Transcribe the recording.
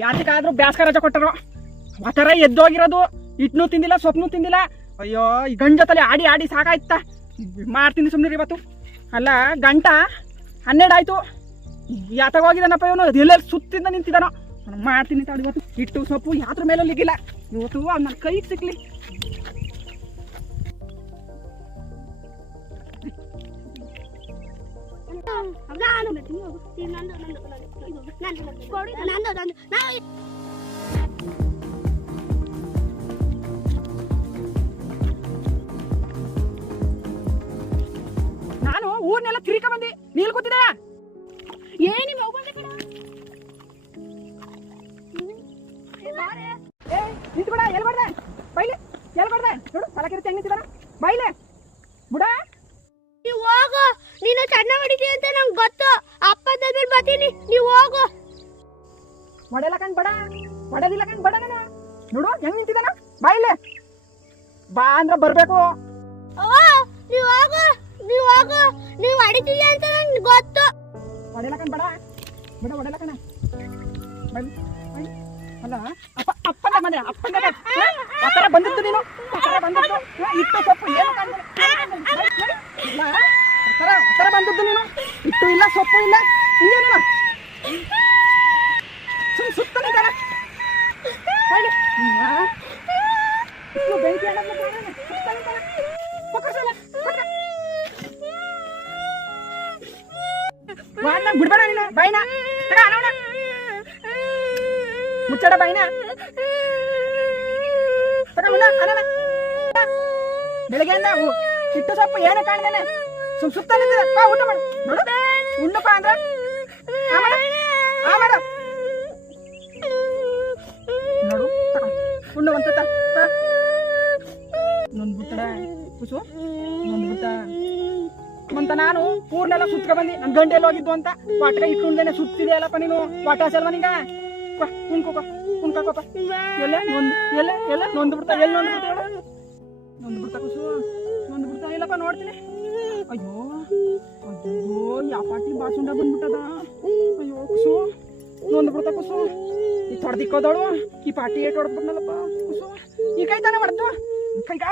ಯಾತಕ್ಕಾದ್ರೂ ಬ್ಯಾಸ್ಕ ರಜೆ ಕೊಟ್ಟರು ಆ ಥರ ಎದ್ದೋಗಿರೋದು. ಹಿಟ್ನೂ ತಿಂದಿಲ್ಲ, ಸೊಪ್ಪನೂ ತಿಂದಿಲ್ಲ. ಅಯ್ಯೋ, ಈ ಗಂಡ ಜೊತೆಲಿ ಆಡಿ ಆಡಿ ಸಾಕಾಯ್ತಾ. ಮಾಡ್ತೀನಿ ಸುಮ್ಮನೆ ಇವತ್ತು. ಅಲ್ಲ, ಗಂಟ 12 ಆಯ್ತು. ಯಾತಗೋಗಿದ್ದಾನಪ್ಪ ಇವನು, ಎಲ್ಲೆಲ್ಲಿ ಸುತ್ತಿಂದ ನಿಂತಿದ್ದಾನೋ. ಮಾಡ್ತೀನಿ ತಾಡು ಇವತ್ತು. ಹಿಟ್ಟು ಸೊಪ್ಪು ಯಾತ್ರ ಮೇಲೂ ಲಿಗಿಲ್ಲ ಇವತ್ತು. ಅವ್ನು ನನ್ನ ಕೈಗೆ ಸಿಕ್ಲಿ. ನಾನು ಊರ್ನೆಲ್ಲ ತಿರ್ಕ ಬಂದಿ, ನೀಲ್ ಕೂತಿದೆ. ಏನಿ ನಿಂತ್ಬಿಡ. ಎಲ್ಲಿ ಬರ್ದೆ ಬೈಲೆ, ಎಲ್ಲಿ ಬರ್ದೆ ನೋಡು. ತಲಕಿರುತ್ತೆ ಹೆಂಗ್ ನಿಂತಿದಾನ. ಬೈಲೆ ಬುಡ. ನೀವು ಹೋಗು, ನೀನು ಚೆನ್ನಾಗಿ ಹೊಡಿತೀಯ ಅಂತ ನಂಗೆ ಗೊತ್ತು. ಅಪ್ಪದ ಮೇಲೆ ಬರ್ತೀನಿ, ನೀವು ಹೋಗು. ಹೊಡೆಯಲ್ಲ ಕಂಡು ಬಡ, ಹೊಡೆದಿಲ್ಲ ಕಂಡು ಬಡ. ನಾನು ನೋಡು ಹೆಂಗ್ ನಿಂತಿದಾನ. ಬೈಲೆ ಬಾ ಅಂದ್ರೆ ಬರ್ಬೇಕು. ನೀವು ಹೋಗು, ನೀವು ಹೋಗು. ನೀವು ಹೊಡಿತೀಯ ಅಂತ ನಂಗೆ ಗೊತ್ತು. ಹೊಡೆಯಲ್ಲ ಕಂಡು ಬಡ, ಬಿಡ ಹೊಡೆಯಲ್ಲ ಕಣ. ಅಲ್ಲ, ಅಪ್ಪನ ಮನೆ ಅಪ್ಪನ ಆ ಥರ ಬಂದಿತ್ತು ನೀನು. ಆ ಥರ ಬಂದಿದ್ದು ಇಟ್ಟು ಸೊಪ್ಪು ಏನು ಆ ಥರ ಬಂದಿದ್ದು ನೀನು. ಇಟ್ಟು ಇಲ್ಲ, ಸೊಪ್ಪು ಇಲ್ಲ, ಹಿಂಗೆ ನೀನು ಸುತ್ತ ನಿಂತಾನ. ಬೆಂಕಿ ಬಿಡ್ಬೇಡ ನೀನು. ಬೈನ ಮುಚ್ಚಡ, ಬೈನ ಬೆಳಿಗ್ಗೆಯಿಂದ ಹಿಟ್ಟು ಸೊಪ್ಪು ಏನು ಕಾಣ್ದೇನೆ ಸುತ್ತ ನಿಂತಿದೆ. ಊಟ ಮಾಡು ನೋಡು. ಉಣ್ಣಪ್ಪ ಅಂದ್ರೆ ನೋಡು, ಉಣ್ಣುವಂತ ನೊಂದ್ಬಿಟ್ಟಡ ಕುಸು, ನೊಂದ್ಬಿಟ್ಟ ಅಂತ. ನಾನು ಊರ್ನೆಲ್ಲ ಸುತ್ಕ ಬಂದಿ. ನನ್ ಗಂಟೆಲ್ಲ ಹೋಗಿದ್ದು ಅಂತ ವಾಟಕ ಇಟ್ಕೊಂಡೇನೆ ಸುತ್ತಿದೆ ಅಲ್ಲಪ್ಪ ನೀನು. ವಾಟ ಸಲ್ವ ನಿಂಗ ಉಣ್ಕೋಪ ಉಣ್ಕೋಪ. ಎಲ್ಲ ನೊಂದ್ಬಿಡ್ತಾ, ಎಲ್ಲಿ ನೊಂದ್ಬಿಡ್ತಾ ಕುಸು, ನೊಂದ್ಬಿಡ್ತಾ. ಇಲ್ಲಪ್ಪ ನೋಡ್ತೀನಿ. ಅಯ್ಯೋ ಅಯ್ಯೋ, ಯಾವ ಪಾಟಿ ಬಾಸುಂಡ ಬಂದ್ಬಿಟ್ಟದ. ಅಯ್ಯೋ ಕುಸು, ನೊಂದ್ಬಿಡ್ತಾ ಕುಸು. ಈ ತೊಡ್ದಿಕ್ಕೋದವಳು ಈ ಪಾಟಿ ಏಟ್ ಹೊಡೆದ್ಬಿಟ್ನಲ್ಲಪ್ಪ ಕುಸು. ಈ ಕೈ ತಾನೇ ಹೊಡೆದು ಕೈಗ